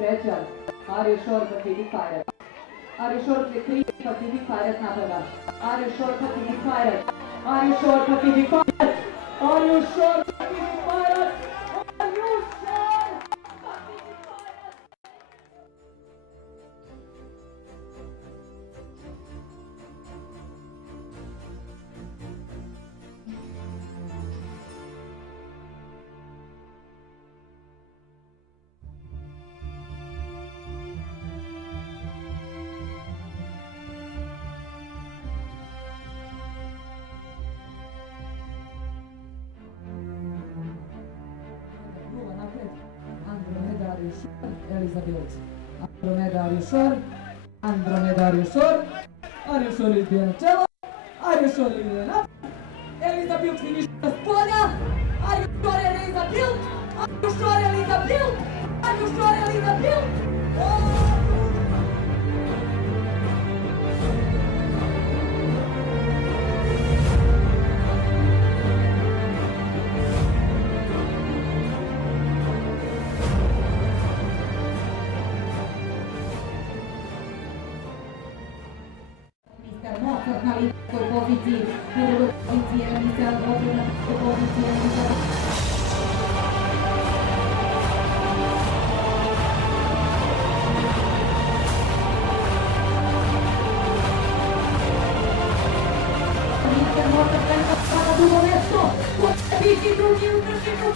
treća. Are you sure Pacific Pirates? Are you sure the three Pacific Pirates napada? Are you sure Pacific Pirates? Are you sure Pacific Pirates? Are you sure Pacific Pirates? Are you sure Pacific Pirates? Elizabeth. Andromeda, are you sure? Andromeda, are you sure? Are you sure it's Bianchella? Are you sure it's enough? Elizabeth finished the spoiler. Are you sure Elizabeth? Are you sure Elizabeth? Are you sure Elizabeth? Mozart na lidskoj poziciji, u drugoj poziciji je Mr. Dvokin, u poziciji je Mr. Mr. Mozart, kada drugo mesto, ko će biti drugi u tržištu,